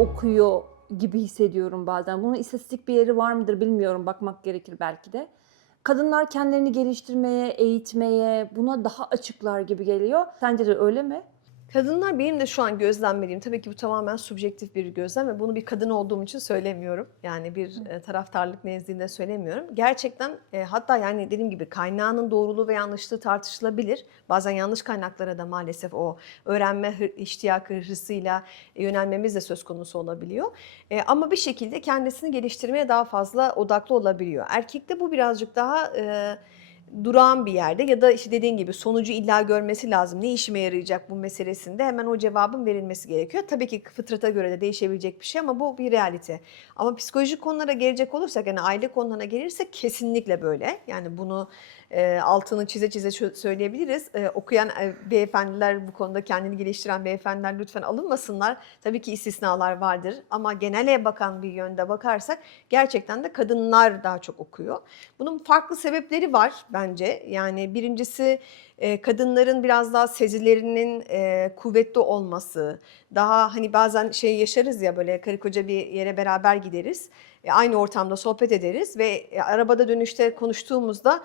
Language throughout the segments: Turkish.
okuyor gibi hissediyorum bazen. Bunun istatistik bir yeri var mıdır bilmiyorum, bakmak gerekir belki de. Kadınlar kendilerini geliştirmeye, eğitmeye, buna daha açıklar gibi geliyor. Sence de öyle mi? Kadınlar benim de şu an gözlemlediğim, tabii ki bu tamamen subjektif bir gözlem ve bunu bir kadın olduğum için söylemiyorum. Yani bir taraftarlık nezdinde söylemiyorum. Gerçekten hatta yani dediğim gibi kaynağının doğruluğu ve yanlışlığı tartışılabilir. Bazen yanlış kaynaklara da maalesef o öğrenme iştiyakı, hırsıyla yönelmemiz de söz konusu olabiliyor. Ama bir şekilde kendisini geliştirmeye daha fazla odaklı olabiliyor. Erkekte bu birazcık daha durağan bir yerde ya da işte dediğin gibi sonucu illa görmesi lazım. Ne işime yarayacak bu meselesinde hemen o cevabın verilmesi gerekiyor. Tabii ki fıtrata göre de değişebilecek bir şey ama bu bir realite. Ama psikolojik konulara gelecek olursak yani aile konularına gelirsek kesinlikle böyle. Yani bunu altını çize çize söyleyebiliriz. Okuyan beyefendiler bu konuda kendini geliştiren beyefendiler lütfen alınmasınlar. Tabii ki istisnalar vardır ama genele bakan bir yönde bakarsak gerçekten de kadınlar daha çok okuyor. Bunun farklı sebepleri var bence. Yani birincisi kadınların biraz daha sezilerinin kuvvetli olması. Daha hani bazen şey yaşarız ya böyle karı koca bir yere beraber gideriz. Aynı ortamda sohbet ederiz ve arabada dönüşte konuştuğumuzda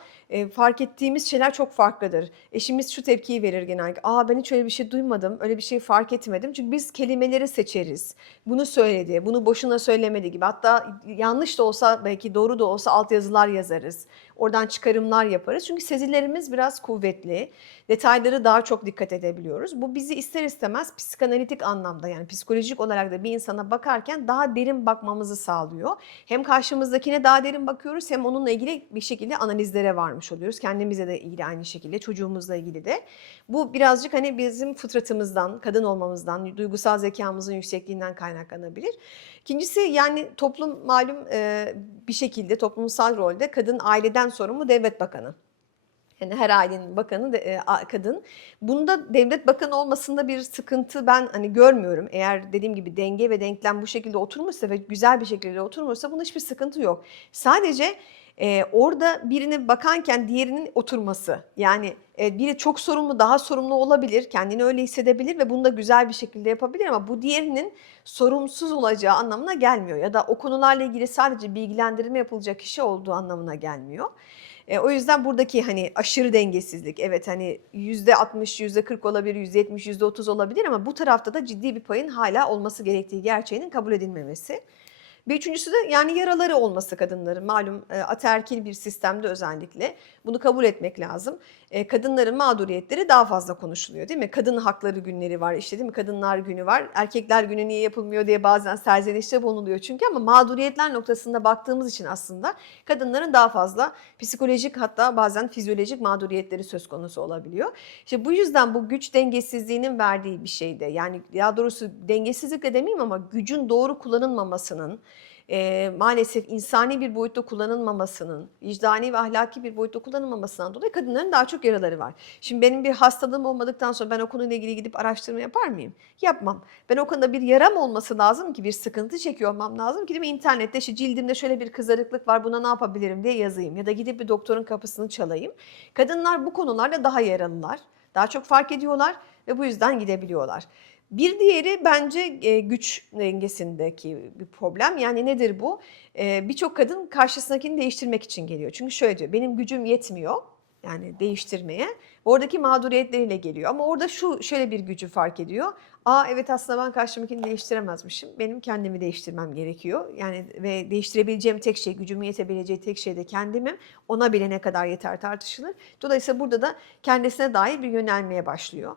fark ettiğimiz şeyler çok farklıdır. Eşimiz şu tepkiyi verir genellikle. Aa ben hiç öyle bir şey duymadım, öyle bir şey fark etmedim. Çünkü biz kelimeleri seçeriz. Bunu söyledi, bunu boşuna söylemedi gibi. Hatta yanlış da olsa belki doğru da olsa altyazılar yazarız. Oradan çıkarımlar yaparız. Çünkü sezilerimiz biraz kuvvetli. Detayları daha çok dikkat edebiliyoruz. Bu bizi ister istemez psikanalitik anlamda yani psikolojik olarak da bir insana bakarken daha derin bakmamızı sağlıyor. Hem karşımızdakine daha derin bakıyoruz hem onunla ilgili bir şekilde analizlere varmış oluyoruz. Kendimize de ilgili aynı şekilde, çocuğumuzla ilgili de. Bu birazcık hani bizim fıtratımızdan, kadın olmamızdan, duygusal zekamızın yüksekliğinden kaynaklanabilir. İkincisi yani toplum malum bir şekilde toplumsal rolde kadın aileden sorumlu devlet bakanı. Yani her ailenin bakanı kadın. Bunda devlet bakanı olmasında bir sıkıntı ben hani görmüyorum. Eğer dediğim gibi denge ve denklem bu şekilde oturmuşsa ve güzel bir şekilde oturmuşsa bunda hiçbir sıkıntı yok. Sadece orada birine bakanken diğerinin oturması. Yani biri çok sorumlu, daha sorumlu olabilir, kendini öyle hissedebilir ve bunu da güzel bir şekilde yapabilir ama bu diğerinin sorumsuz olacağı anlamına gelmiyor. Ya da o konularla ilgili sadece bilgilendirme yapılacak kişi olduğu anlamına gelmiyor. O yüzden buradaki hani aşırı dengesizlik evet hani %60, %40 olabilir, %70, %30 olabilir ama bu tarafta da ciddi bir payın hala olması gerektiği gerçeğinin kabul edilmemesi. Bir üçüncüsü de yani yaraları olması kadınların. Malum ataerkil bir sistemde özellikle bunu kabul etmek lazım. Kadınların mağduriyetleri daha fazla konuşuluyor değil mi? Kadın hakları günleri var işte değil mi? Kadınlar günü var. Erkekler günü niye yapılmıyor diye bazen serzenişte bulunuluyor çünkü ama mağduriyetler noktasında baktığımız için aslında kadınların daha fazla psikolojik hatta bazen fizyolojik mağduriyetleri söz konusu olabiliyor. İşte bu yüzden bu güç dengesizliğinin verdiği bir şeyde yani daha doğrusu dengesizlik de demeyeyim ama gücün doğru kullanılmamasının maalesef insani bir boyutta kullanılmamasının, vicdani ve ahlaki bir boyutta kullanılmamasından dolayı kadınların daha çok yaraları var. Şimdi benim bir hastalığım olmadıktan sonra ben o konuyla ilgili gidip araştırma yapar mıyım? Yapmam. Ben o konuda bir yaram olması lazım ki bir sıkıntı çekiyor olmam lazım ki değil mi? İnternette işte cildimde şöyle bir kızarıklık var buna ne yapabilirim diye yazayım ya da gidip bir doktorun kapısını çalayım. Kadınlar bu konularda daha yaralılar, daha çok fark ediyorlar ve bu yüzden gidebiliyorlar. Bir diğeri bence güç dengesindeki bir problem. Yani nedir bu? Birçok kadın karşısındakini değiştirmek için geliyor. Çünkü şöyle diyor, benim gücüm yetmiyor yani değiştirmeye. Oradaki mağduriyetleriyle geliyor. Ama orada şöyle bir gücü fark ediyor. Aa evet aslında ben karşımdakini değiştiremezmişim. Benim kendimi değiştirmem gerekiyor. Yani ve değiştirebileceğim tek şey, gücümün yetebileceği tek şey de kendimim. Ona bile ne kadar yeter tartışılır. Dolayısıyla burada da kendisine dair bir yönelmeye başlıyor.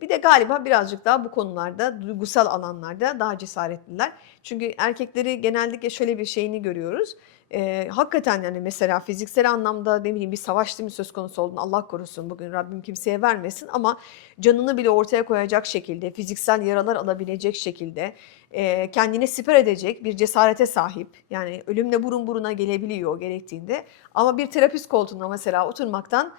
Bir de galiba birazcık daha bu konularda, duygusal alanlarda daha cesaretliler. Çünkü erkekleri genellikle şöyle bir şeyini görüyoruz. Hakikaten yani mesela fiziksel anlamda ne bileyim bir savaş değil mi söz konusu olduğunu Allah korusun bugün Rabbim kimseye vermesin ama canını bile ortaya koyacak şekilde, fiziksel yaralar alabilecek şekilde kendini siper edecek bir cesarete sahip. Yani ölümle burun buruna gelebiliyor gerektiğinde ama bir terapist koltuğuna mesela oturmaktan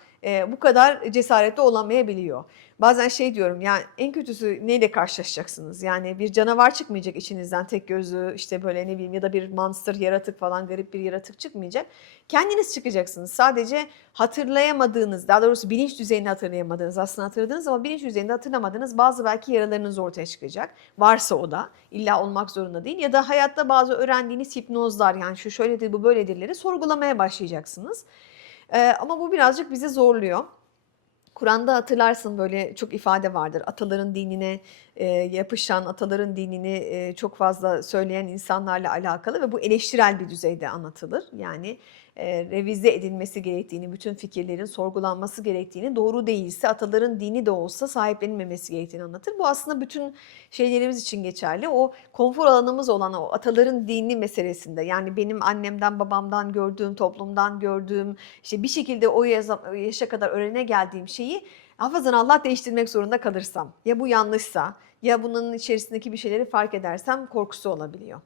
bu kadar cesaretli olamayabiliyor. Bazen şey diyorum yani en kötüsü neyle karşılaşacaksınız? Yani bir canavar çıkmayacak içinizden tek gözlü işte böyle ne bileyim ya da bir monster yaratık falan garip bir yaratık çıkmayacak. Kendiniz çıkacaksınız. Sadece hatırlayamadığınız, daha doğrusu bilinç düzeyinde hatırlayamadığınız, aslında hatırladınız ama bilinç düzeyinde hatırlamadığınız bazı belki yaralarınız ortaya çıkacak. Varsa o da, illa olmak zorunda değil. Ya da hayatta bazı öğrendiğiniz hipnozlar, yani şu şöyledir bu böyledirleri sorgulamaya başlayacaksınız. Ama bu birazcık bizi zorluyor. Kur'an'da hatırlarsın böyle çok ifade vardır. Ataların dinine yapışan, ataların dinini çok fazla söyleyen insanlarla alakalı ve bu eleştirel bir düzeyde anlatılır. Yani revize edilmesi gerektiğini, bütün fikirlerin sorgulanması gerektiğini, doğru değilse ataların dini de olsa sahiplenilmemesi gerektiğini anlatır. Bu aslında bütün şeylerimiz için geçerli. O konfor alanımız olan o ataların dini meselesinde, yani benim annemden, babamdan gördüğüm, toplumdan gördüğüm, işte bir şekilde o yaşa kadar öğrene geldiğim şeyi hafazan Allah değiştirmek zorunda kalırsam, ya bu yanlışsa ya bunun içerisindeki bir şeyleri fark edersem korkusu olabiliyor.